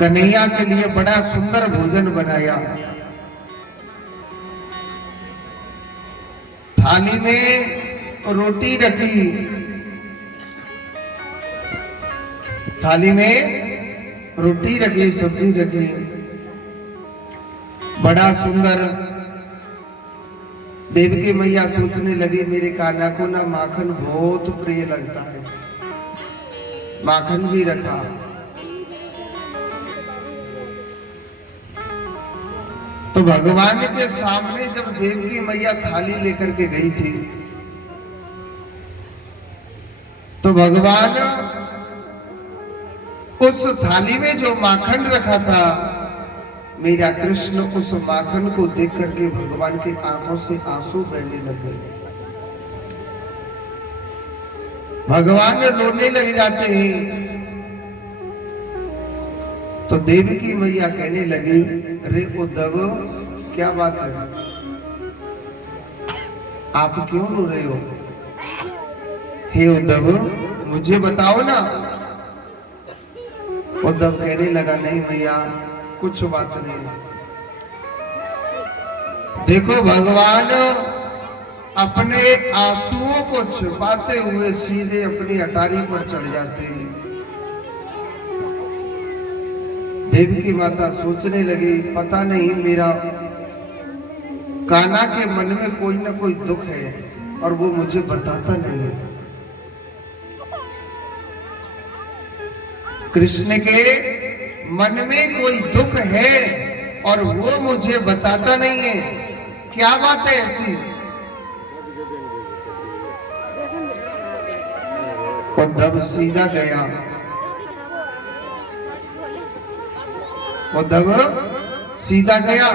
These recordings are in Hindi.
कन्हैया के लिए बड़ा सुंदर भोजन बनाया। थाली में रोटी रखी, थाली में रोटी रखी, सब्जी रखी, बड़ा सुंदर। देवकी मैया सोचने लगी मेरे कान्हा को ना माखन बहुत प्रिय लगता है, माखन भी रखा। तो भगवान के सामने जब देवकी मैया थाली लेकर के गई थी तो भगवान उस थाली में जो माखन रखा था, मेरा कृष्ण उस माखन को देख करके भगवान की आंखों से आंसू बहने लगे। भगवान रोने लग जाते हैं। तो देवकी मैया कहने लगी, अरे उद्धव क्या बात है, आप क्यों रो रहे हो? हे उद्धव मुझे बताओ ना। उद्धव कहने लगा, नहीं मैया कुछ बात नहीं। देखो भगवान अपने आंसुओं को छुपाते हुए सीधे अपनी अटारी पर चढ़ जाते हैं। देवकी माता सोचने लगी, पता नहीं मेरा कान्हा के मन में कोई ना कोई दुख है और वो मुझे बताता नहीं है। कृष्ण के मन में कोई दुख है और वो मुझे बताता नहीं है, क्या बात है ऐसी? उद्धव सीधा गया, उद्धव सीधा गया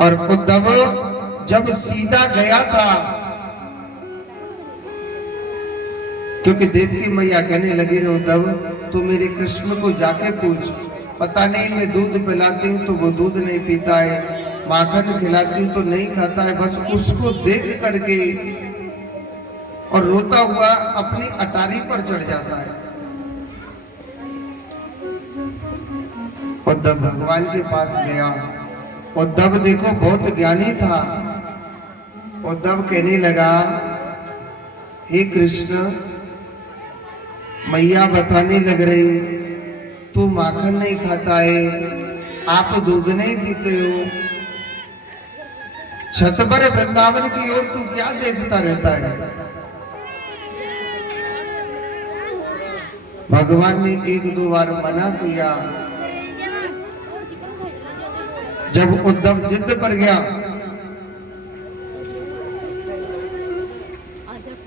और उद्धव जब सीधा गया था, क्योंकि देवकी मैया कहने लगी, रे उद्धव तू मेरे कृष्ण को जाके पूछ, पता नहीं मैं दूध पिलाती हूँ तो वो दूध नहीं पीता है, माखन खिलाती हूँ तो नहीं खाता है, बस उसको देख करके और रोता हुआ अपनी अटारी पर चढ़ जाता है। उद्धव भगवान के पास गया। उद्धव देखो बहुत ज्ञानी था। उद्धव कहने लगा, हे कृष्ण मैया बताने लग रही, तू माखन नहीं खाता है, आप दूध नहीं पीते हो, छत पर वृंदावन की ओर तू क्या देखता रहता है? भगवान ने एक दो बार मना किया। जब उद्धव जिद पर गया,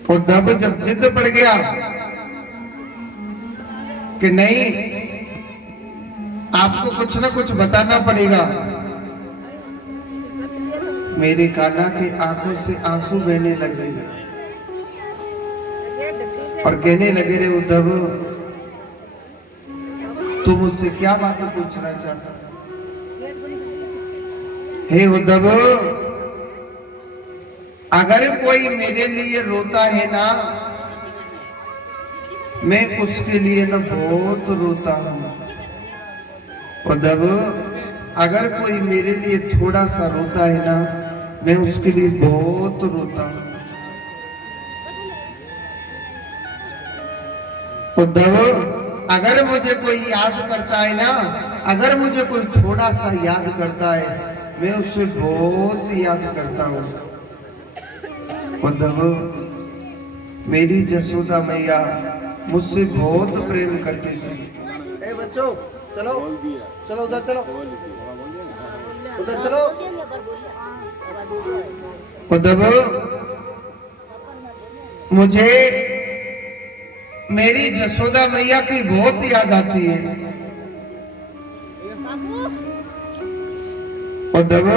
उद्धव जब जिद पड़ गया कि नहीं आपको कुछ ना कुछ बताना पड़ेगा, मेरे कान्हा के आंखों से आंसू बहने लगे और कहने लगे, रे उद्धव तू मुझसे क्या बात पूछना चाहता? हे उद्धव अगर कोई मेरे लिए रोता है ना, मैं उसके लिए ना बहुत रोता हूं। उद्धव अगर कोई मेरे लिए थोड़ा सा रोता है ना, मैं उसके लिए बहुत रोता हूं। उद्धव अगर मुझे कोई याद करता है ना, अगर मुझे कोई थोड़ा सा याद करता है, मैं उसे बहुत याद करता हूँ। उद्धव मेरी जसोदा मैया मुझसे बहुत प्रेम करती थी। ए बच्चों चलो चलो उधर चलो, उधर चलो। उद्धव मुझे मेरी जसोदा मैया की बहुत याद आती है। उद्धव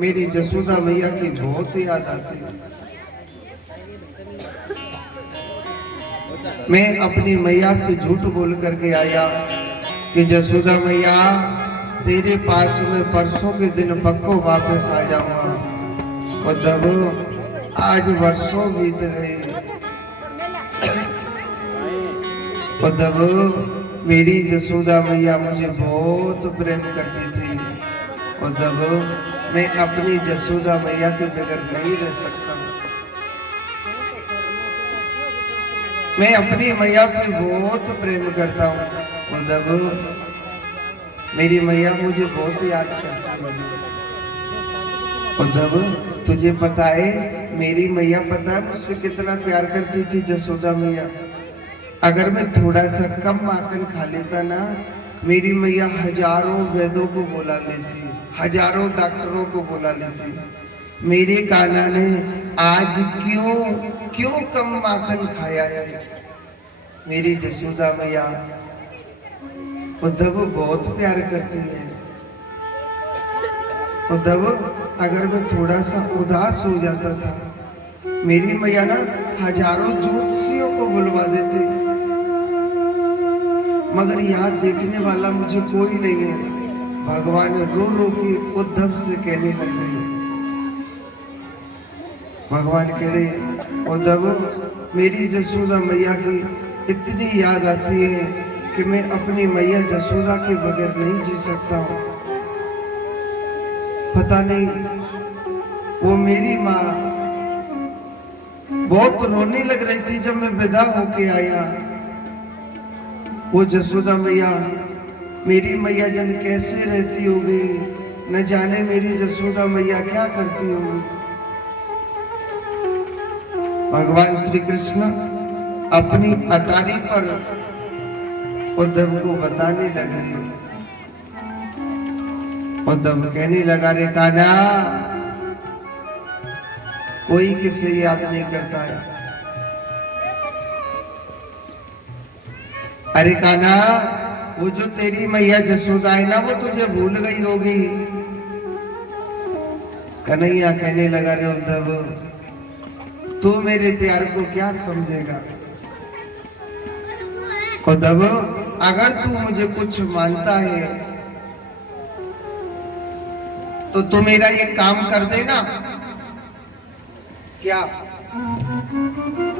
मेरी जसोदा मैया की बहुत याद आती है। मैं अपनी मैया से झूठ बोल करके आया कि जसोदा मैया तेरे पास में परसों के दिन पक्को वापस आ जाऊंगा। उद्धव आज वर्षों बीत गए, उद्धव, मेरी जसोदा मैया मुझे बहुत प्रेम करती थी। उद्धव, मैं अपनी जसोदा मैया के बगैर नहीं रह सकता। मैं अपनी मैया से बहुत प्रेम करता हूँ। उद्धव, मेरी मैया मुझे बहुत याद करती है। उद्धव, तुझे पता है मेरी मैया पता है मुझसे कितना प्यार करती थी जसोदा मैया। अगर मैं थोड़ा सा कम माखन खा लेता ना, मेरी मैया हजारों वैद्यों को बुला लेती, हजारों डॉक्टरों को बुला लेती। मेरे कान्हा ने आज क्यों क्यों कम माखन खाया है? मेरी जसोदा मैया उद्धव बहुत प्यार करती है। उद्धव, अगर मैं थोड़ा सा उदास हो जाता था, मेरी मैया ना हजारों ज्योतिषियों को बुलवा देते, मगर यहाँ देखने वाला मुझे कोई नहीं है। भगवान रो रो के उद्धव से कहने लगे, भगवान कह रहे, उद्धव, मेरी जसोदा मैया की इतनी याद आती है कि मैं अपनी मैया जसोदा के बगैर नहीं जी सकता हूँ। पता नहीं वो मेरी माँ बहुत रोने लग रही थी जब मैं विदा होके आया। वो जसोदा मैया, मेरी मैया जन कैसे रहती होगी, न जाने मेरी जसोदा मैया क्या करती होगी। भगवान श्री कृष्ण अपनी अटारी पर उद्धव को बताने लगे। उद्धव कहने लगा, रे कान्हा, कोई किसे याद नहीं करता है। अरे कान्हा, वो जो तेरी मैया जसोदा है ना, वो तुझे भूल गई होगी। कन्हैया कहने लगा, रे उद्धव, तू मेरे प्यार को क्या समझेगा? उद्धव, अगर तू मुझे कुछ मानता है तो तू मेरा ये काम कर देना क्या,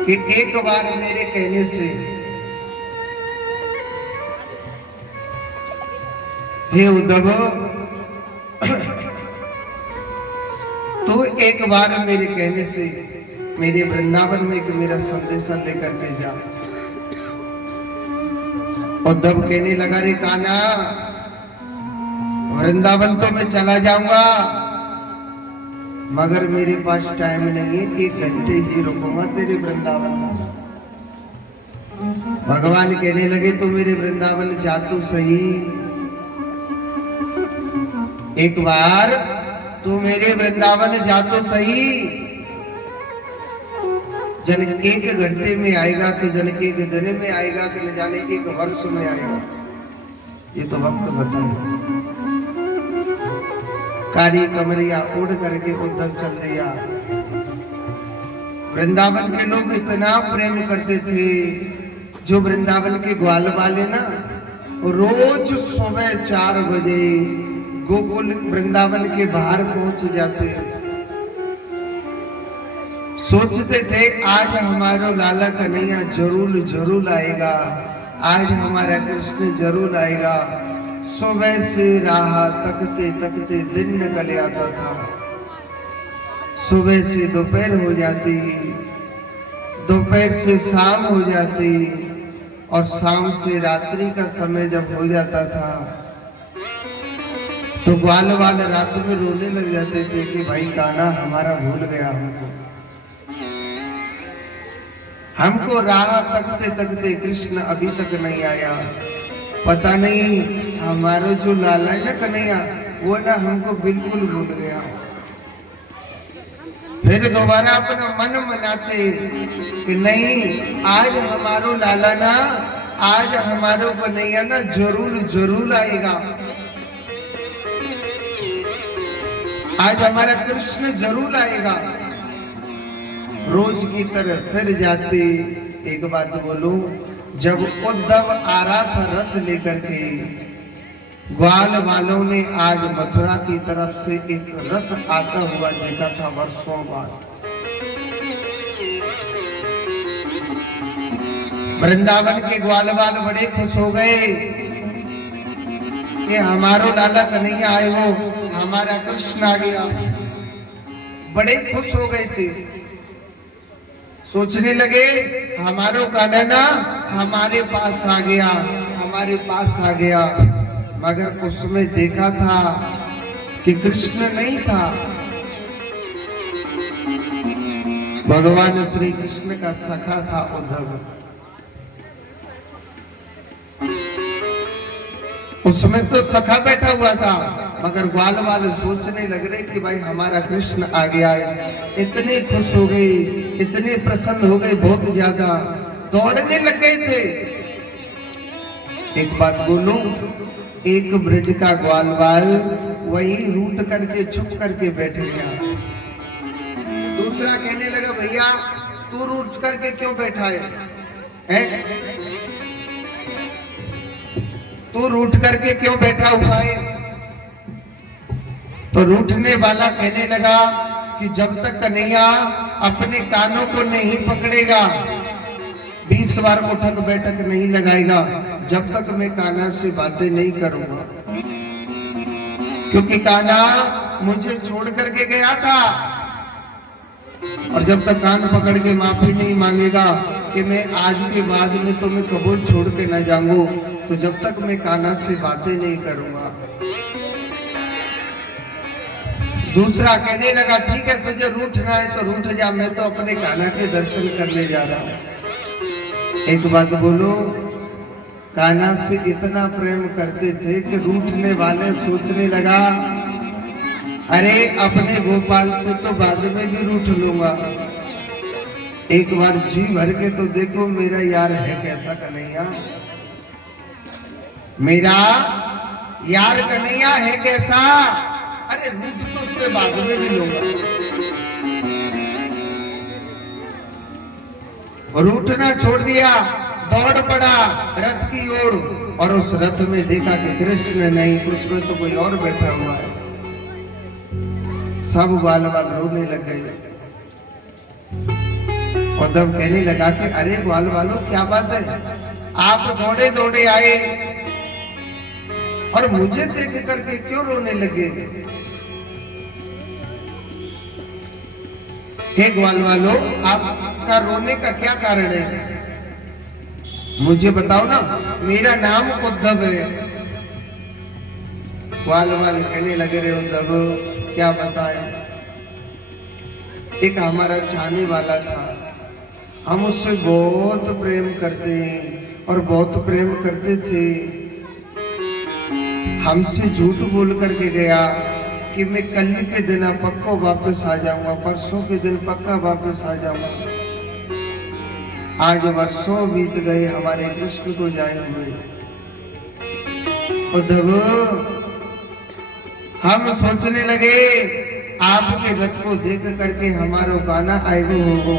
कि एक बार मेरे कहने से, हे उद्धव, तो एक बार मेरे कहने से मेरे वृंदावन में एक मेरा संदेशा लेकर के जा। उद्धव कहने लगा, रे कान्हा, वृंदावन तो मैं चला जाऊंगा, मगर मेरे पास टाइम नहीं है, 1 घंटे ही रुकूंगा तेरे वृंदावन में। भगवान कहने लगे, तो मेरे वृंदावन जा तो सही, एक बार तू मेरे वृंदावन जा तो सही। जन 1 घंटे में आएगा कि जन 1 दिन में आएगा कि न जाने 1 वर्ष में आएगा, ये तो वक्त बताए। कारी कमरिया उड़ करके उद्धव चल दिया। वृंदावन के लोग इतना प्रेम करते थे, जो वृंदावन के ग्वाल वाले ना, रोज सुबह 4 बजे गोकुल वृंदावन के बाहर पहुंच जाते। सोचते थे आज हमारा लाला कन्हैया जरूर जरूर आएगा, आज हमारा कृष्ण जरूर आएगा। सुबह से राह तकते तकते दिन निकल आता था। सुबह से दोपहर हो जाती, दोपहर से शाम हो जाती, और शाम से रात्रि का समय जब हो जाता था तो ग्वाल वाले रात में रोने लग जाते थे कि भाई कान्हा हमारा भूल गया हमको राह तकते तकते कृष्ण अभी तक नहीं आया। पता नहीं हमारा जो लाला है ना कन्हैया, वो ना हमको बिल्कुल भूल गया। फिर दोबारा अपना मन मनाते कि नहीं, आज हमारो लाला ना, आज हमारो कन्हैया ना जरूर जरूर आएगा, आज हमारा कृष्ण जरूर आएगा। रोज की तरह फिर जाते। एक बात बोलूं, जब उद्धव आ रहा था रथ लेकर के, ग्वाल वालों ने आज मथुरा की तरफ से एक रथ आता हुआ देखा था वर्षों बाद। वृंदावन के ग्वाल बाल बड़े खुश हो गए कि हमारो लाला कन्हैया आए, वो हमारा कृष्ण आ गया। बड़े खुश हो गए थे, सोचने लगे हमारो कान्हा हमारे पास आ गया, हमारे पास आ गया। मगर उसमें देखा था कि कृष्ण नहीं था, भगवान श्री कृष्ण का सखा था उद्धव। उसमें तो सखा बैठा हुआ था, मगर ग्वाल वाले सोचने लग रहे कि भाई हमारा कृष्ण आ गया है। इतने खुश हो गए, इतने प्रसन्न हो गए, बहुत ज्यादा दौड़ने लग गए थे। एक बात बोलूं, एक ब्रज का ग्वाल बाल वहीं रूठ करके छुप करके बैठ गया। दूसरा कहने लगा भैया तू रूठ करके क्यों बैठा है? तू रूठ करके क्यों बैठा हुआ है? तो रूठने वाला कहने लगा कि जब तक कन्हैया अपने कानों को नहीं पकड़ेगा, 20 बार उठक बैठक नहीं लगाएगा, जब तक मैं कान्हा से बातें नहीं करूंगा। क्योंकि कान्हा मुझे छोड़ करके गया था, और जब तक कान पकड़ के माफी नहीं मांगेगा कि मैं आज के बाद में तुम्हें कबूल छोड़ के न जाऊंगा, तो जब तक मैं कान्हा से बातें नहीं करूंगा। दूसरा कहने लगा ठीक है तुझे रूठना है तो रूठ जा, मैं तो अपने कान्हा के दर्शन करने जा रहा हूं। एक बात बोलो, कान्हा से इतना प्रेम करते थे कि रूठने वाले सोचने लगा अरे अपने गोपाल से तो बाद में भी रूठ लूंगा, एक बार जी भर के तो देखो मेरा यार है कैसा कन्हैया, मेरा यार कन्हैया है कैसा। अरे रूठ तो उससे बाद में भी लूंगा। रूठना छोड़ दिया, दौड़ पड़ा रथ की ओर, और उस रथ में देखा कि कृष्ण नहीं, उसमें तो कोई और बैठा हुआ है। सब ग्वाल बाल रोने लग गए। उद्धव कहने लगा कि अरे ग्वाल वालों क्या बात है, आप दौड़े दौड़े आए और मुझे देख करके क्यों रोने लगे? हे ग्वाल वालों, आपका रोने का क्या कारण है? मुझे बताओ ना, मेरा नाम उद्धव है। ग्वाल वाले कहने लगे रे उद्धव क्या बताए, एक हमारा चाहने वाला था, हम उससे बहुत प्रेम करते हैं और बहुत प्रेम करते थे। हमसे झूठ बोल करके गया कि मैं कल के दिन पक्का वापस आ जाऊंगा, परसों के दिन पक्का वापस आ जाऊंगा। आज वर्षों बीत गए हमारे कृष्ण को जाए हुए। उद्धव हम सोचने लगे आपके रथ को देख करके हमारा गाना आएगो होगो,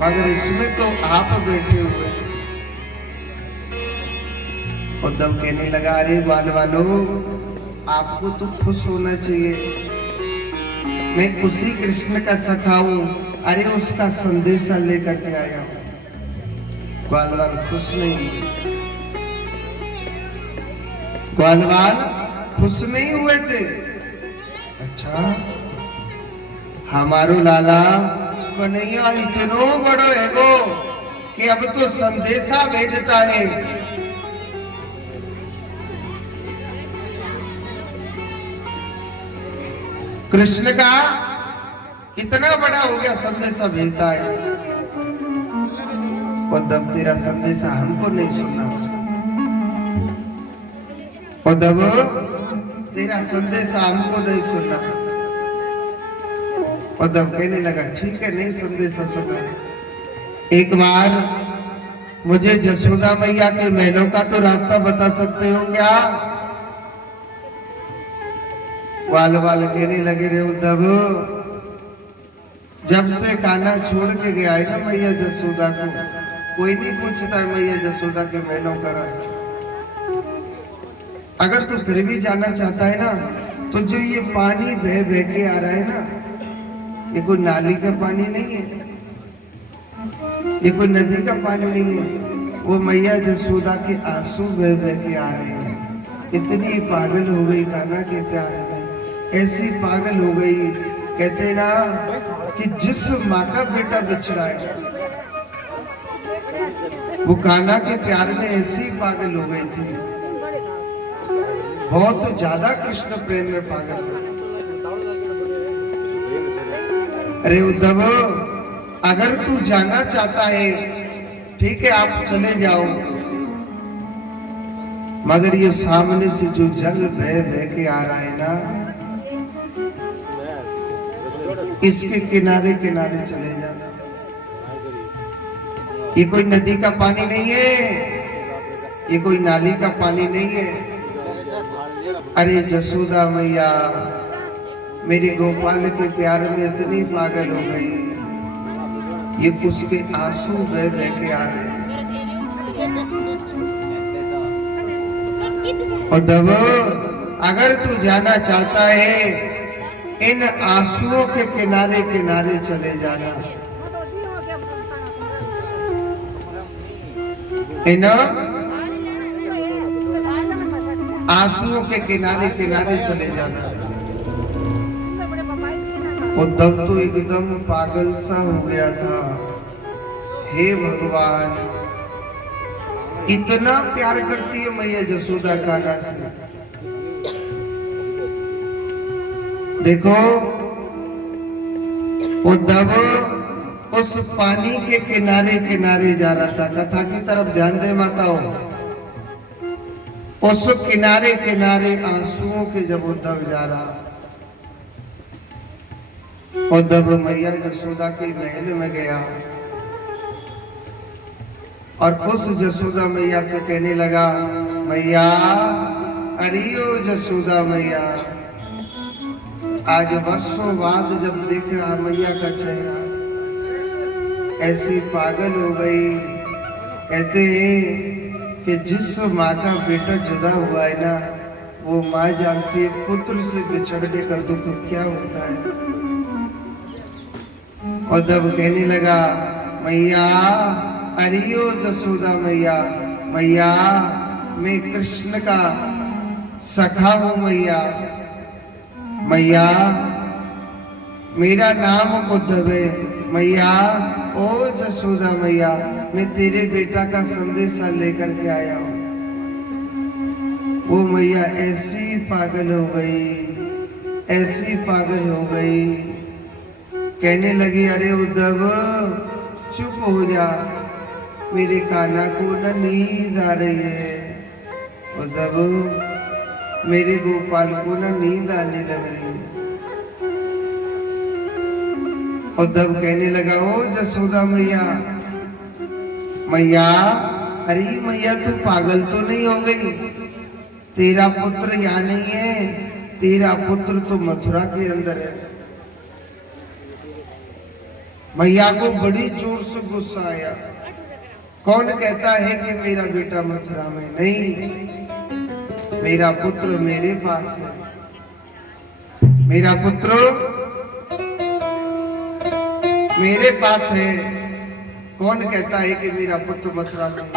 मगर इसमें तो आप बैठे हुए। उद्धव कहने लगा अरे ग्वाल वालों, आपको तो खुश होना चाहिए, मैं उसी कृष्ण का सखा हूं, अरे उसका संदेशा लेकर के आया हूं। ग्वाल वाल खुश नहीं, ग्वाल वाल खुश नहीं हुए थे। अच्छा हमारो लाला कन्हैया इतनो बड़ो हैगो कि अब तो संदेशा भेजता है। कृष्ण का इतना बड़ा हो गया, संदेशा भेजता है। उद्धव तेरा संदेशा हमको नहीं सुनना, उद्धव तेरा संदेशा हमको नहीं सुनना। उद्धव कहने लगा ठीक है नहीं संदेशा सुना। एक बार मुझे जसोदा मैया के महलों का तो रास्ता बता सकते हो क्या? ग्वाल वाल कहने लगे रे उद्धव, जब से कान्हा छोड़ के गया है ना मैया जसोदा को, कोई नहीं पूछता है मैया जसोदा के महलों का रास्ता। अगर तू फिर भी जाना चाहता है ना, तो जो ये पानी बह बह के आ रहा है ना, ये कोई नाली का पानी नहीं है, ये कोई नदी का पानी नहीं है, वो मैया जसोदा के आंसू बह बह के आ रहे हैं। इतनी पागल हो गई कान्हा के प्यार में, ऐसी पागल हो गई, कहते ना कि जिस माँ का बेटा बिछड़ा है वो कान्हा के प्यार में ऐसी पागल हो गई थी, बहुत ज्यादा कृष्ण प्रेम में पागल हो। अरे उद्धव, अगर तू जाना चाहता है ठीक है आप चले जाओ, मगर ये सामने से जो जल बह बह के आ रहा है ना, इसके किनारे किनारे चले जाना। ये कोई नदी का पानी नहीं है, ये कोई नाली का पानी नहीं है। अरे जसोदा मैया मेरे गोपाल के प्यार में इतनी पागल हो गई, ये उसके आंसू बह बह के आ रहे हैं। और दब अगर तू जाना चाहता है इन आंसुओं के किनारे किनारे चले जाना। इन आंसुओं के किनारे किनारे चले जाना। उद्धव तो एकदम पागल सा हो गया था। हे भगवान, इतना प्यार करती है मैया जसोदा कान्हा से। देखो उद्धव उस पानी के किनारे किनारे जा रहा था। कथा की तरफ ध्यान दे माताओं। उस किनारे किनारे आंसुओं के जब उद्धव जा रहा, उद्धव मैया जसोदा के महल में गया और उस जसोदा मैया से कहने लगा, मैया अरे ओ जसोदा मैया, आज वर्षों बाद जब देख रहा मैया का चेहरा, ऐसी पागल हो गई। कहते हैं कि जिस माँ का बेटा जुदा हुआ है ना, वो माँ जानती है पुत्र से बिछड़ने का दुख क्या होता है। और जब कहने लगा, मैया अरे ओ जसोदा मैया, मैया मैं कृष्ण का सखा हूं मैया, मैया मेरा नाम उद्धव है, मैया ओ जसोदा मैया मैं तेरे बेटा का संदेशा लेकर के आया हूं। वो मैया ऐसी पागल हो गई, ऐसी पागल हो गई, कहने लगी, अरे उद्धव चुप हो जा, मेरे कान्हा को न नींद आ रही है। उद्धव मेरे गोपाल को न नींद आने लग रही है। उद्धव कहने लगा, ओ जसोदा मैया, मैया अरे मैया तू पागल तो नहीं हो गई? तेरा पुत्र यहाँ नहीं है, तेरा पुत्र तो मथुरा के अंदर है। मैया को बड़ी जोर से गुस्सा आया। कौन कहता है कि मेरा बेटा मथुरा में नहीं, मेरा पुत्र मेरे पास है, मेरा पुत्र मेरे पास है। कौन कहता है कि मेरा पुत्र मथुरा में है?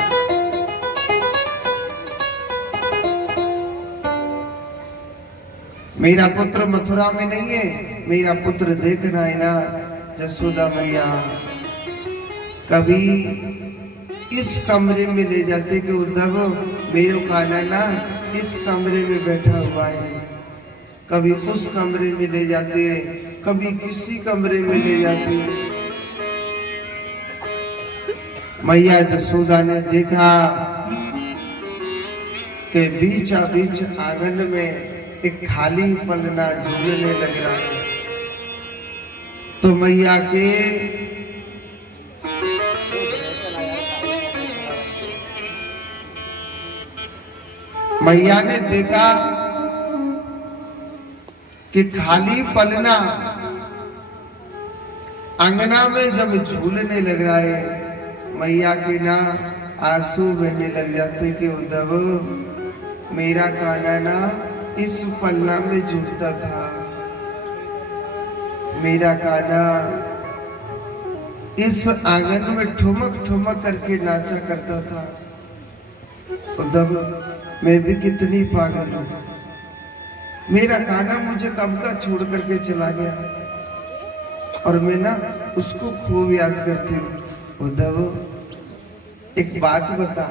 मेरा पुत्र मथुरा में नहीं है, मेरा पुत्र देखना है ना जसोदा मैया, कभी इस कमरे में ले जाते कि उद्धव मेरे खाना ना इस कमरे में बैठा हुआ है, कभी उस कमरे में ले जाते, कभी किसी कमरे में ले जाते। मैया जसोदा ने देखा कि बीचा बीच आंगन में एक खाली पलना झूलने लग रहा है। तो मैया के मैया ने देखा कि खाली पलना अंगना में जब झूलने लग रहा है, मैया के ना आंसू बहने लग जाते कि उद्धव मेरा कान्हा ना इस पलना में झूलता था, मेरा कान्हा इस आंगन में ठुमक ठुमक करके नाचा करता था। उद्धव, मैं भी कितनी पागल हूं, मेरा कान्हा मुझे कब का छोड़ करके चला गया और मैं ना उसको खूब याद करती हूँ। उद्धव, एक बात बता,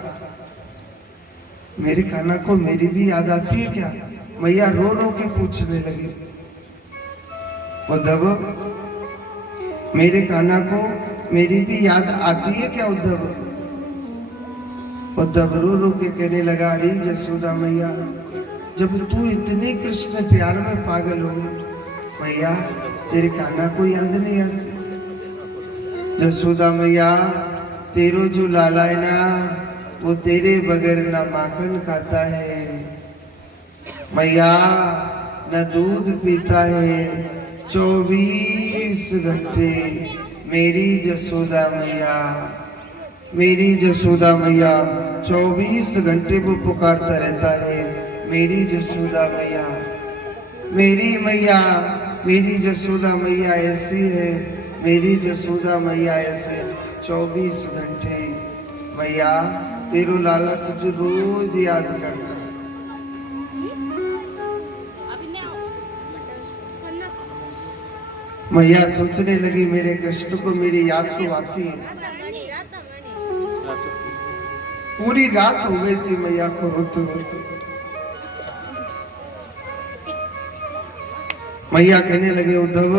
मेरे कान्हा को मेरी भी याद आती है क्या? मैया रो रो के पूछने लगी। उद्धव, मेरे कान्हा को मेरी भी याद आती है क्या? उद्धव उद्धव रो रो के कहने लगा, अरे जसोदा मैया, जब तू इतने कृष्ण प्यार में पागल हो मैया, तेरे कान्हा को याद नहीं आती? जसोदा मैया, तेरो जो लाला है ना, वो तेरे बगैर ना माखन खाता है मैया, न दूध पीता है 24 घंटे। मेरी जसोदा मैया, मेरी जसोदा मैया 24 घंटे वो पुकारता रहता है, मेरी जसोदा मैया, मेरी मैया, मेरी जसोदा मैया ऐसी है, मेरी जसोदा मैया ऐसे 24 घंटे। मैया, तेरो लाला तुझे रोज याद करता है। मैया सोचने लगी, मेरे कृष्ण को मेरी याद तो आती है। पूरी रात हो गई थी मैया को रोते रोते। मैया कहने लगे, उद्धव,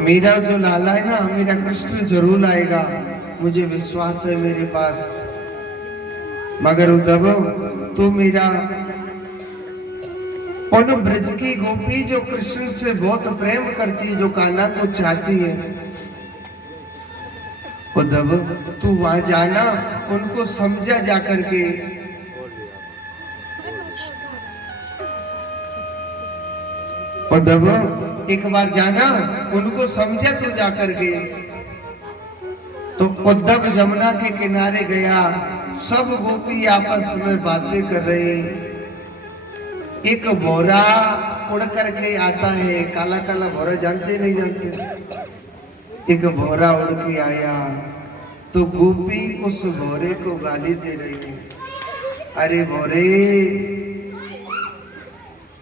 मेरा जो लाला है ना, मेरा कृष्ण जरूर आएगा, मुझे विश्वास है मेरे पास। मगर उद्धव, तू मेरा उन ब्रज की गोपी जो कृष्ण से बहुत प्रेम करती है, जो कान्हा को चाहती है, उद्धव तू वहां जाना, उनको समझा जाकर के। उद्धव एक बार जाना, उनको समझा तू जाकर के। तो उद्धव जमुना के किनारे गया, सब गोपी आपस में बातें कर रहे। एक भौरा उड़ करके आता है, काला काला भौरा, जानते नहीं जानते? एक भौरा उड़ के आया तो गोपी उस भौरे को गाली दे रही है, अरे भौरे,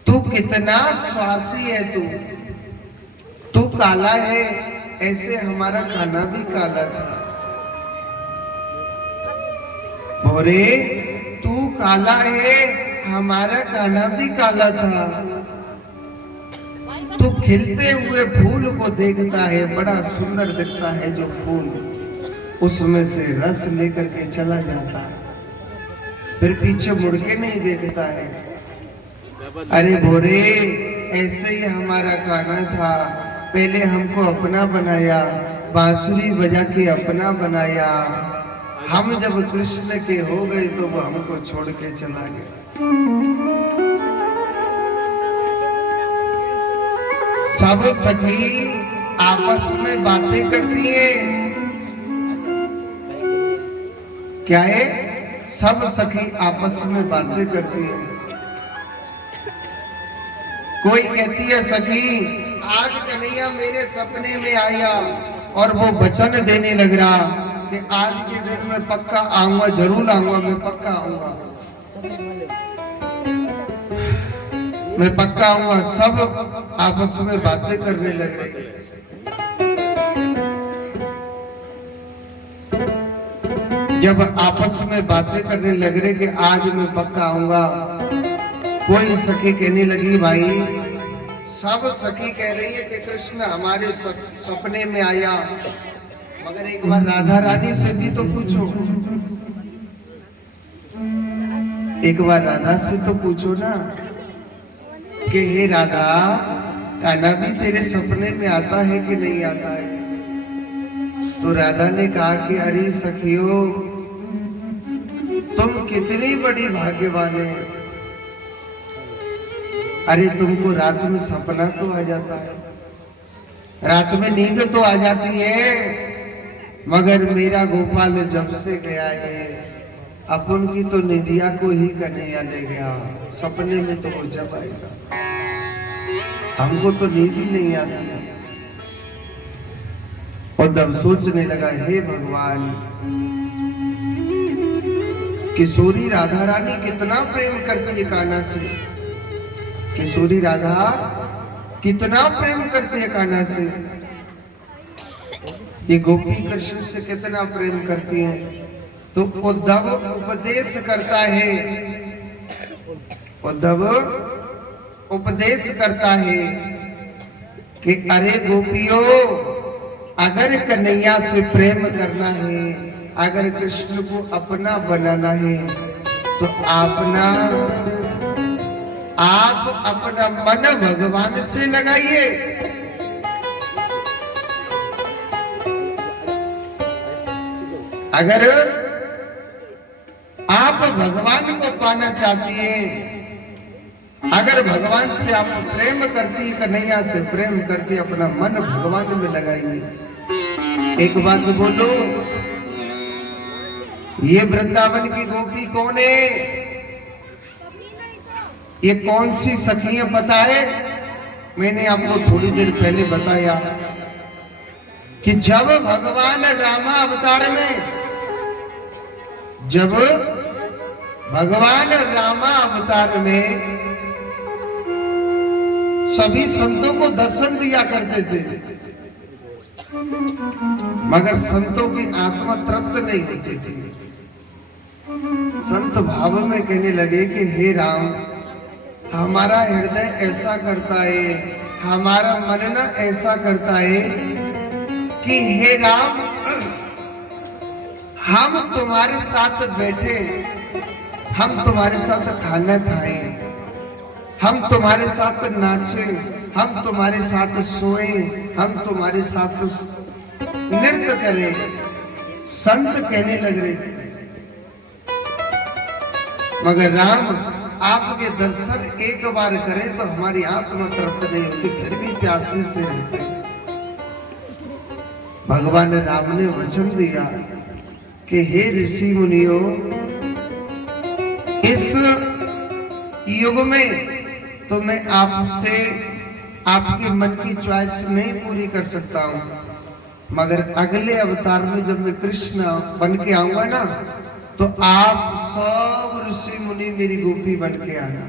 तू कितना स्वार्थी है, तू काला है, ऐसे हमारा कान्हा भी काला था। भौरे, तू काला है, हमारा कान्हा भी काला था। तो खिलते हुए फूल को देखता है, बड़ा सुंदर दिखता है जो फूल, उसमें से रस लेकर के चला जाता है, फिर पीछे मुड़ के नहीं देखता है। अरे भोरे, ऐसे ही हमारा कान्हा था, पहले हमको अपना बनाया, बांसुरी बजा के अपना बनाया, हम जब कृष्ण के हो गए तो वो हमको छोड़ के चला गया। सब सखी आपस में बातें करती है, क्या है? सब सखी आपस में बातें करती है। कोई कहती है, सखी आज कन्हैया मेरे सपने में आया और वो वचन देने लग रहा कि आज के दिन मैं पक्का आऊंगा, जरूर आऊंगा, मैं पक्का आऊंगा, मैं पक्का आऊंगा। सब आपस में बातें करने लग रहे। जब आपस में बातें करने लग रहे कि आज मैं पक्का आऊंगा, कोई सखी कहने लगी, भाई सब सखी कह रही है कि कृष्ण हमारे सपने में आया, मगर एक बार राधा रानी से भी तो पूछो, एक बार राधा से तो पूछो ना कि हे राधा, कान्हा भी तेरे सपने में आता है कि नहीं आता है? तो राधा ने कहा कि अरे सखियों, तुम कितनी बड़ी भाग्यवान है, अरे तुमको रात में सपना तो आ जाता है, रात में नींद तो आ जाती है, मगर मेरा गोपाल जब से गया है, अपन की तो निधिया को ही कन्हैया ले गया, सपने में तो वो जब आएगा, हमको तो नींद ही नहीं आती। उद्धव सोचने लगा, हे भगवान, किशोरी राधा रानी कितना प्रेम करती है कान्हा से, किशोरी राधा कितना प्रेम करती है कान्हा से, ये गोपी कृष्ण से कितना प्रेम करती हैं। तो उद्धव उपदेश करता है, उद्धव उपदेश करता है कि अरे गोपियों, अगर कन्हैया से प्रेम करना है, अगर कृष्ण को अपना बनाना है, तो आप अपना मन भगवान से लगाइए। अगर आप भगवान को पाना चाहती हैं, अगर भगवान से आप प्रेम करती, कन्हैया से प्रेम करती, अपना मन भगवान में लगाइए। एक बात बोलो, ये वृंदावन की गोपी कौन है? ये कौन सी सखी है पता है? मैंने आपको थोड़ी देर पहले बताया कि जब भगवान रामा अवतार में, जब भगवान रामा अवतार में सभी संतों को दर्शन दिया करते थे, मगर संतों की आत्मा तृप्त नहीं होती थी। संत भाव में कहने लगे कि हे राम, हमारा हृदय ऐसा करता है, हमारा मन ना ऐसा करता है कि हे राम, हम तुम्हारे साथ बैठे, हम तुम्हारे साथ खाना खाएं, हम तुम्हारे साथ नाचें, हम तुम्हारे साथ सोएं, हम तुम्हारे साथ नृत्य करें। संत कहने लग रहे थे, मगर राम, आपके दर्शन एक बार करें तो हमारी आत्मा तृप्त नहीं होती, फिर भी प्यासे से रहते। भगवान राम ने वचन दिया कि हे ऋषि मुनियों, इस युग में तो मैं आपसे आपके मन की चॉइस नहीं पूरी कर सकता हूं, मगर अगले अवतार में जब मैं कृष्ण बन के आऊंगा ना, तो आप सब ऋषि मुनि मेरी गोपी बन के आना।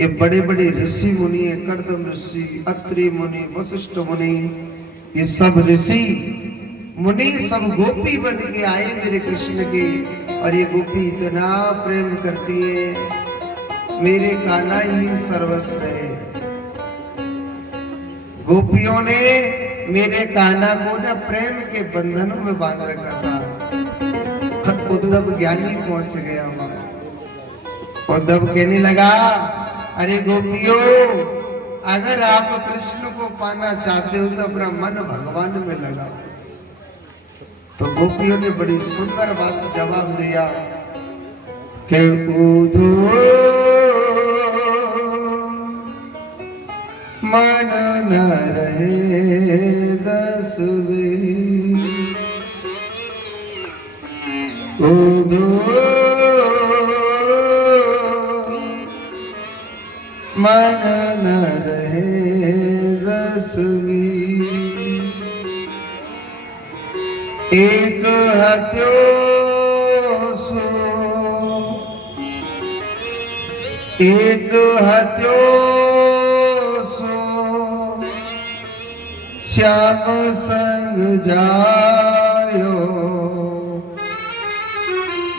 ये बड़े बड़े ऋषि मुनि है, कर्दम ऋषि, अत्रि मुनि, वशिष्ठ मुनि, ये सब ऋषि मुनि सब गोपी बन के आए मेरे कृष्ण के, और ये गोपी इतना प्रेम करती है, मेरे कान्हा ही सर्वस्व है। गोपियों ने मेरे कान्हा को ना प्रेम के बंधनों में बांध रखा था। उद्धव ज्ञानी पहुंच गया वहां। उद्धव कहने लगा, अरे गोपियों, अगर आप कृष्ण को पाना चाहते हो तो अपना मन भगवान में लगाओ। तो गोपियों ने बड़ी सुंदर बात जवाब दिया कि उधो मन न रहे दसुरी, उधो मन न रहे दसुरी, एक हत्यो सो, एक हत्यो सो, श्याम संग जायो,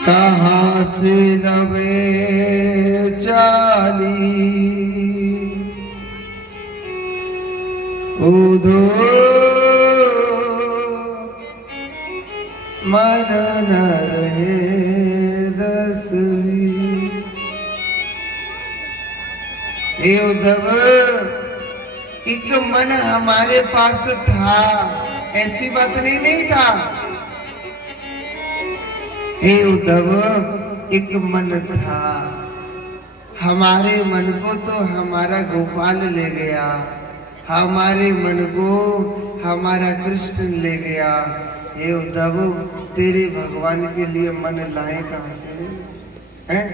कहाँ से नवे चाली, उधो मन न रहे दसुरी। हे उद्धव, एक मन हमारे पास था, ऐसी बात नहीं था। हे उद्धव, एक मन था, हमारे मन को तो हमारा गोपाल ले गया, हमारे मन को हमारा कृष्ण ले गया। हे उद्धव, तेरे भगवान के लिए मन लाए कहां से हैं?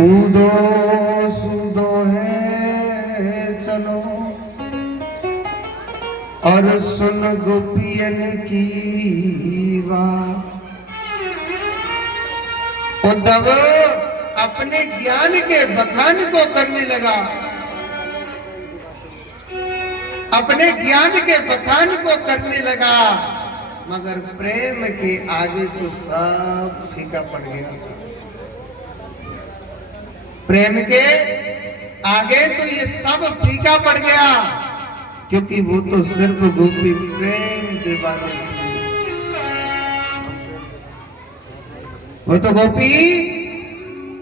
उदो सुदो है चलो, और सुन गोपियन की बात। उद्धव अपने ज्ञान के बखान को करने लगा, अपने ज्ञान के बखान को करने लगा, मगर प्रेम के आगे तो सब फीका पड़ गया। प्रेम के आगे तो ये सब फीका पड़ गया, क्योंकि वो तो सिर्फ गोपी प्रेम दीवानी थी। वो तो गोपी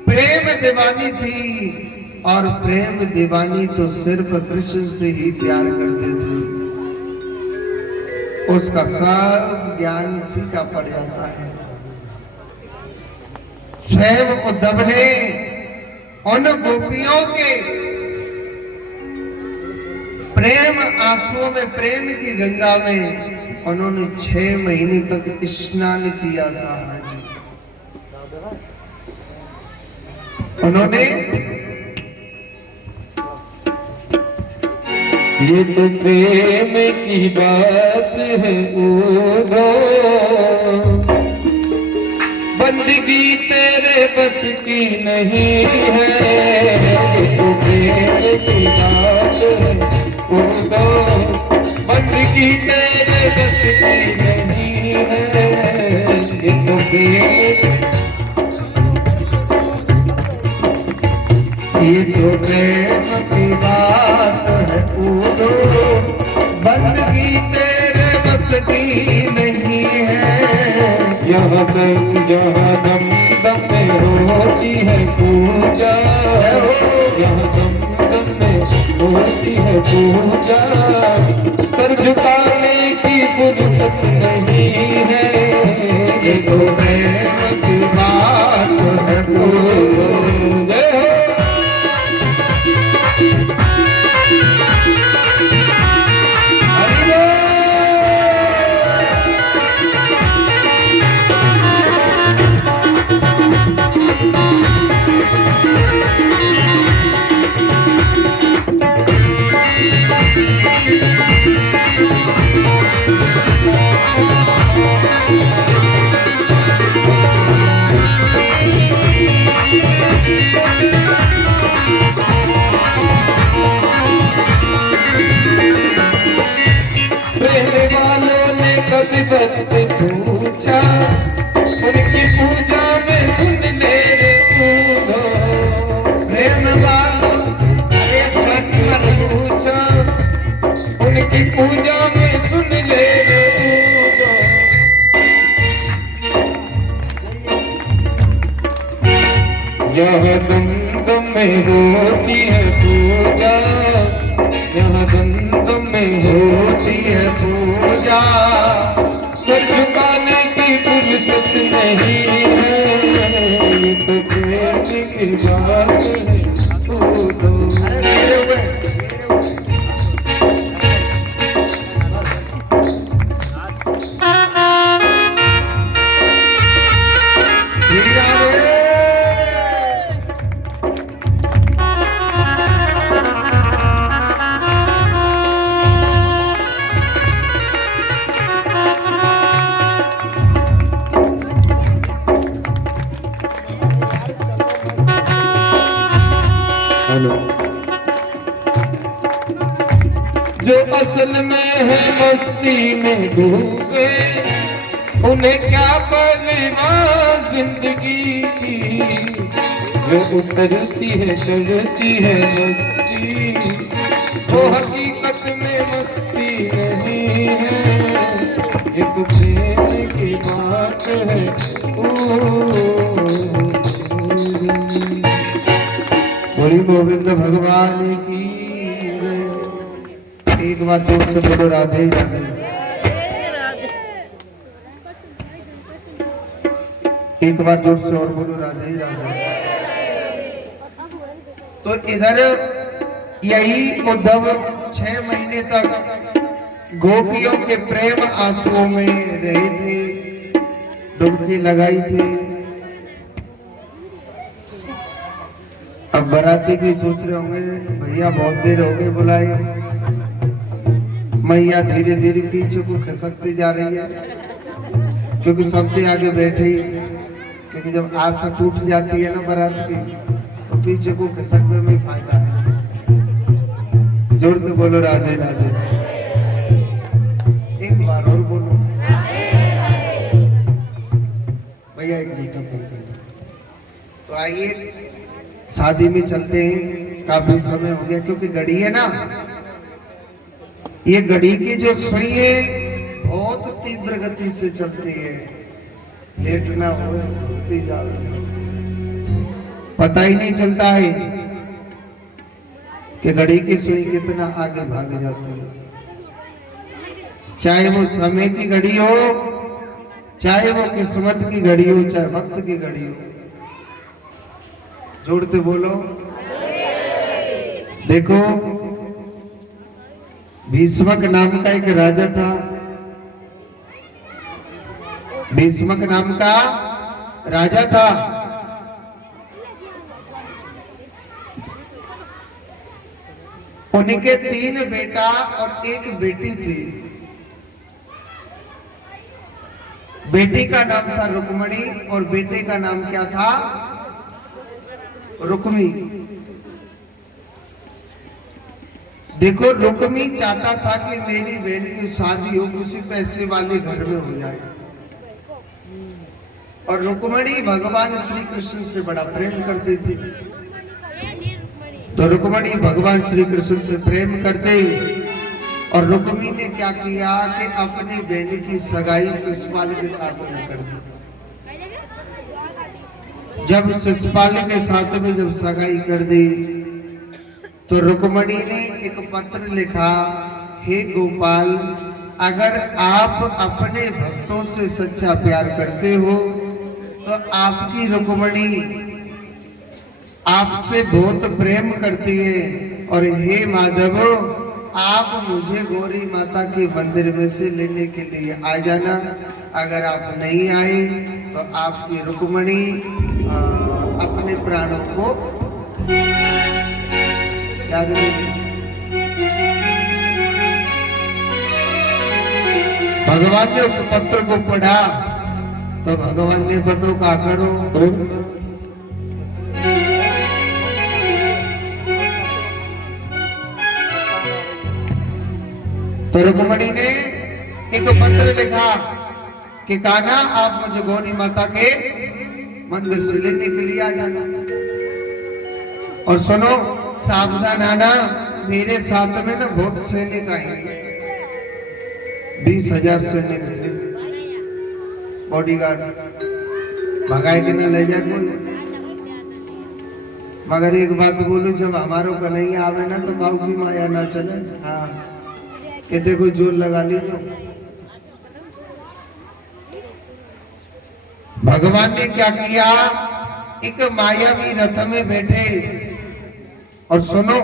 प्रेम दीवानी थी, और प्रेम दीवानी तो सिर्फ कृष्ण से ही प्यार करते थे। उसका सब ज्ञान फीका पड़ जाता है। स्वयं उद्धव ने उन गोपियों के प्रेम आंसुओं में, प्रेम की गंगा में उन्होंने 6 महीने तक स्नान किया था। उन्होंने ये तो प्रेम की बात है ओदो, बंदगी तेरे बस की नहीं है। ये तो प्रेम की बात है ओदो, बंदगी तेरे बस की नहीं है। ये तो प्रेम, ये तो प्रेम की बात है पूरो, बंदगी तेरे बस की नहीं है। यहाँ संग जहाँ दम दम में होती है पूजा, यहाँ दम दम में होती है पूजा, सर झुकाने की फुर्सत नहीं है। ये तो प्रेम की बात है पूरो। कभी बच्चे पूछा, उनकी पूजा में सुन ले रे कूदो। प्रेम वालों पूछा, उनकी पूजा में सुन ले रे कूदो। यहाँ दम दम में होती है पूजा, यहाँ दम दम में होती है पूजा, सर झुकाने की फुर्सत नहीं है। ये तो प्रेम की बात है कूदो। जो असल में है मस्ती में डूबे, उन्हें क्या परवाह जिंदगी की। जो उतरती है चढ़ती है मस्ती, वो हकीकत में मस्ती नहीं है। ये तो प्रेम की बात है बोली गोविंद भगवान की। एक बार जोर से बोलो राधे राधे। एक बार जोर से और बोलो राधे राधे। तो इधर यही उद्धव 6 महीने तक गोपियों के प्रेम आंसुओं में रहे थे, डुबकी लगाई थी। अब बाराती भी सोच रहे होंगे भैया बहुत देर हो गई बुलाए, मैया धीरे धीरे पीछे को खसकती जा रही है, क्योंकि सबसे आगे बैठे ही, क्योंकि जब आशा टूट जाती है ना बारात की, तो पीछे को खसकने में फायदा है। जोर से बोलो राधे राधे। एक बार और बोलो भैया, एक मिनट। तो आइए शादी में चलते हैं, काफी समय हो गया, क्योंकि घड़ी है ना, ये घड़ी की जो सुई है बहुत तीव्र गति से चलती है, लेट ना हो पता ही नहीं चलता है कि घड़ी की सुई कितना आगे भाग जाती है। चाहे वो समय की घड़ी हो, चाहे वो किस्मत की घड़ी हो, चाहे वक्त की घड़ी हो। जोड़ते बोलो। देखो, भीष्मक नाम का एक राजा था। भीष्मक नाम का राजा था। उनके 3 बेटा और 1 बेटी थी। बेटी का नाम था रुक्मणी और बेटे का नाम क्या था? रुक्मी। देखो, रुक्मी चाहता था कि मेरी बहन की शादी हो किसी पैसे वाले घर में हो जाए, और रुक्मणी भगवान श्री कृष्ण से बड़ा प्रेम करती थी। तो रुक्मणी भगवान श्री कृष्ण से प्रेम करते, और रुक्मी ने क्या किया कि अपनी बहन की सगाई शिशुपाल के साथ में कर दी। जब शिशुपाल के साथ में जब सगाई कर दी, तो रुक्मणी ने एक पत्र लिखा, हे गोपाल, अगर आप अपने भक्तों से सच्चा प्यार करते हो तो आपकी रुक्मणी आपसे बहुत प्रेम करती है, और हे माधव, आप मुझे गौरी माता के मंदिर में से लेने के लिए आ जाना। अगर आप नहीं आए तो आपकी रुक्मणी अपने प्राणों को त्याग देगी। भगवान ने उस पत्र को पढ़ा तो भगवान ने बताओ क्या करो। तो रुक्मणी ने एक पत्र लिखा कि कान्हा, आप मुझे गौरी माता के मंदिर से लेने के लिए आ जाना। और सुनो, सावधान आना, मेरे साथ में ना बहुत सैनिक आएंगे, 20,000 सैनिक थे, बॉडीगार्ड, भगाए के ना ले जाए कोई। मगर एक बात बोलूं, जब हमारो कन्हैया आवे ना तो काऊ की माया ना चले। हाँ, कहते कोई जोर लगा लीजिए। भगवान ने क्या किया, एक मायावी रथ में बैठे, और सुनो,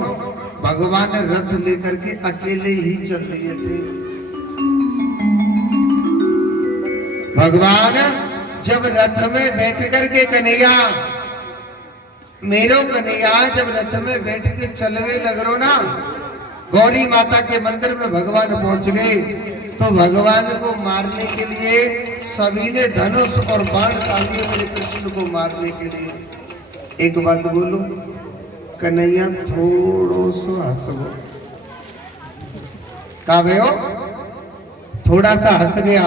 भगवान रथ लेकर के अकेले ही चल रहे थे। भगवान जब रथ में बैठ करके कन्हैया, मेरो कन्हैया जब रथ में बैठ के चलवे लग रो ना, गौरी माता के मंदिर में भगवान पहुंच गए, तो भगवान को मारने के लिए सभी ने धनुष और बाण तालिए मेरे कृष्ण को मारने के लिए। एक बात बोलो, कन्हैया थोड़ो सो हंस गो। का भयो थोड़ा सा हंस गया,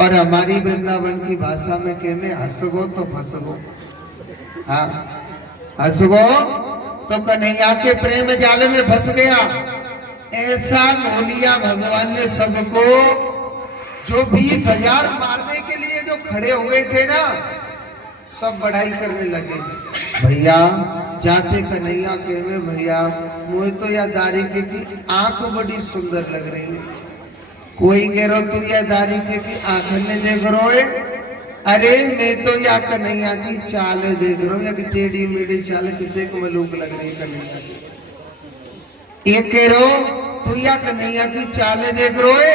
और हमारी वृंदावन की भाषा में कह में हंस गो तो फंस गो। हाँ, हंस गो तो कन्हैया के प्रेम जाल में फंस गया। ऐसा मोलिया भगवान ने सबको, जो 20,000 मारने के लिए जो खड़े हुए थे ना, सब बढ़ाई करने लगे। भैया जाते कन्हैया के में, भैया मुझे तो या दारी के की आंख बड़ी सुंदर लग रही है। कोई कह रो तू या दारी के की आंख ने देख रो है, अरे मैं तो या कन्हैया की चाल देख रहा हूँ, या कि टेढ़ी मेढ़ी चाल कितने को मलूक लग रही है कन्हैया की। एक कह रो तू या कन्हैया की चाल देख रो है,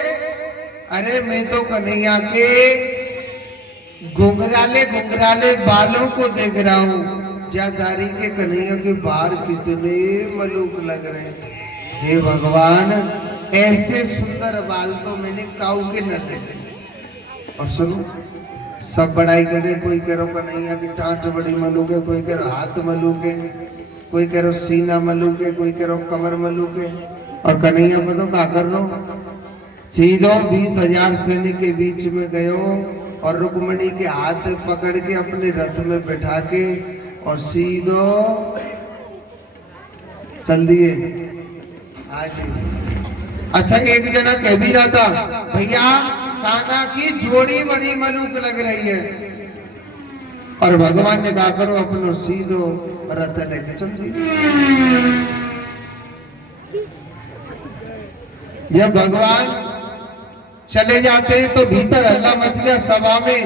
अरे मैं तो कन्हैया के घुंघराले घुंघराले बालों को देख रहा हूँ। जादारी के कन्हैया के बाल कितने मलूक लग रहे हैं। हे भगवान, ऐसे सुंदर बाल तो मैंने काऊ के न देखे। और सुनो, सब बड़ाई करे, कोई कह रहा कन्हैया की टाँट बड़ी मलूके, कोई कह रहा हाथ मलूके, कोई कह रहा सीना मलूके, कोई कह रहा कमर मलूके। और कन्हैया बताओ क्या कर लो, सीधो 20,000 सैनिक के बीच में गयो और रुक्मणी के हाथ पकड़ के अपने रथ में बैठा के और सीधो चल दिए। आज अच्छा, एक जना कह भी रहा था, भैया काका की जोड़ी बड़ी मलूक लग रही है। और भगवान ने कहा करो अपनो सीधो रथ लेके चल दिए। जब भगवान चले जाते हैं तो भीतर हल्ला मच गया सभा में,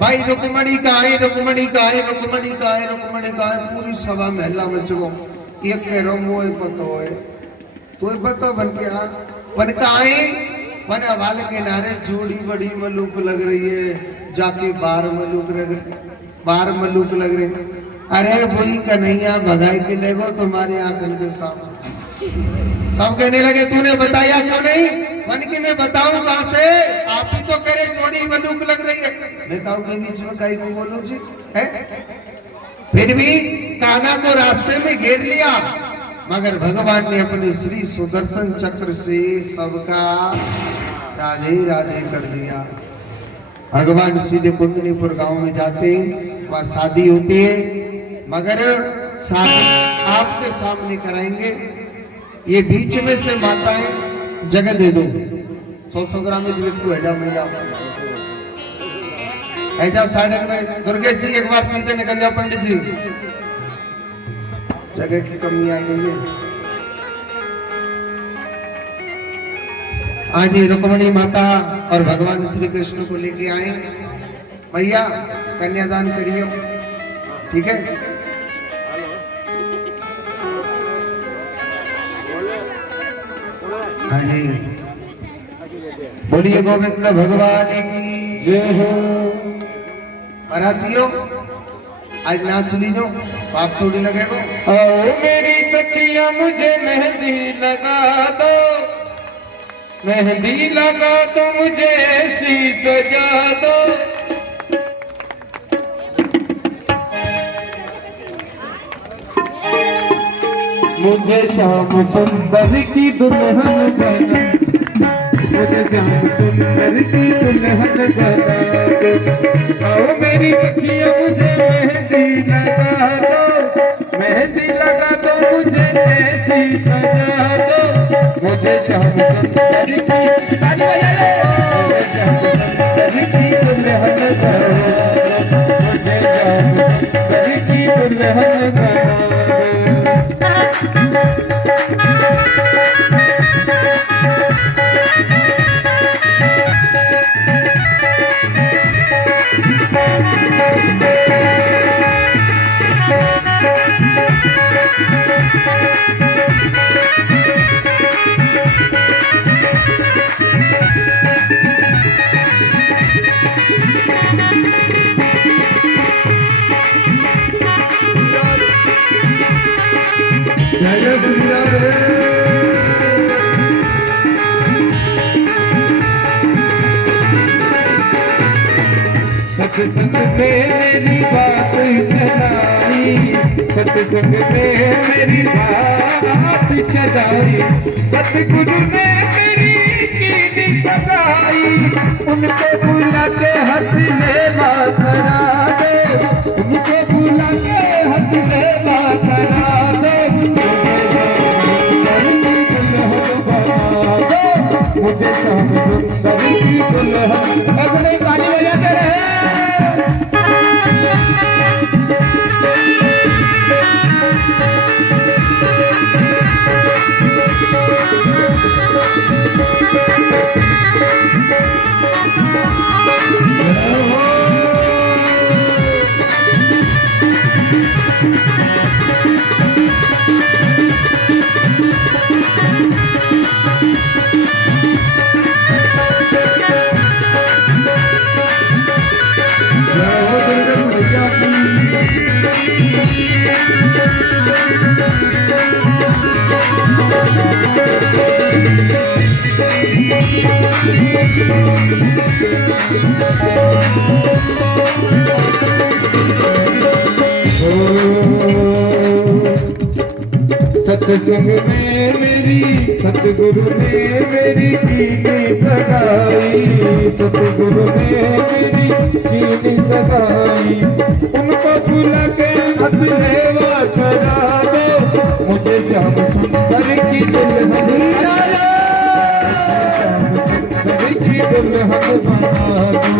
भाई रुक्मणी कहाँ है, रुक्मणी कहाँ है, रुक्मणी कहाँ है, रुक्मणी कहाँ है। पूरी सभा में हल्ला मच गो। एक कह रहा हूँ वो पतो है, तो पता बन के हाँ बन कहाँ है, बन हवाले किनारे जोड़ी बड़ी मलूक लग रही है, जाके 12 मलूक लग रहे। अरे वही कन्हैया भगाई के ले गो तुम्हारे आंखन के सामने। सब कहने लगे तूने बताया क्यों नहीं, मन की मैं बताऊं कहां से, आप ही तो करे जोड़ी मलूक लग रही है। मैं कहूं के बीच में कहीं को बोलूं जी है। फिर भी कान्हा को रास्ते में घेर लिया, मगर भगवान ने अपने श्री सुदर्शन चक्र से सबका राधे राधे कर दिया। भगवान सीधे कुंदनीपुर गांव में जाते, वहां शादी होती है, मगर शादी आपके सामने कराएंगे। ये बीच में से माताएं जगह दे दो, 100 ग्राम में को है जाओ, मैं जाओ साइड में। दुर्गेश जी एक बार सीधे निकल जाओ, पंडित जी जगह की कमी आ गई है। आज रुक्मणी माता और भगवान श्री कृष्ण को लेके आए। भैया कन्यादान करिए, ठीक है। हाँ जी, बोलिए गोविंद भगवान की जय हो। बरातियों आज नाच लीजो, पाप थोड़ी लगेगा। आओ मेरी सखिया मुझे मेहंदी लगा दो, मेहंदी लगा तो मुझे ऐसी सजा दो। मुझे श्याम सुंदर की दुल्हन बना, मुझे श्याम सुंदर की दुल्हन बना दो। आओ मेरी सखिया मुझे मेहंदी लगा दो, मेहंदी लगा दो मुझे ऐसी सजा दो। मुझे श्याम सुंदर की ताली बजा लो, मुझे श्याम सुंदर की दुल्हन बना दो, मुझे श्याम सुंदर की दुल्हन बना दो। सत्संग में मेरी बात चलाई, सत्संग में मेरी बात चलाई, सतगुरु ने मेरी कीनी सगाई। उनको बुला के हंस ले माखरा दे, उनको बुला के हंस ले माखरा दे। मुझे श्याम सुंदर की दुल्हन, ऐसे ताली बजाते रहे। सत्संग में मेरी सतगुरु ने मेरी कीनी सगाई, सतगुरु ने मेरी कीनी सगाई। उनको भुला के अपनेवा करा दो, मुझे श्याम सुंदर की दुल्हन बना दो, श्याम सुंदर की दुल्हन बना दो।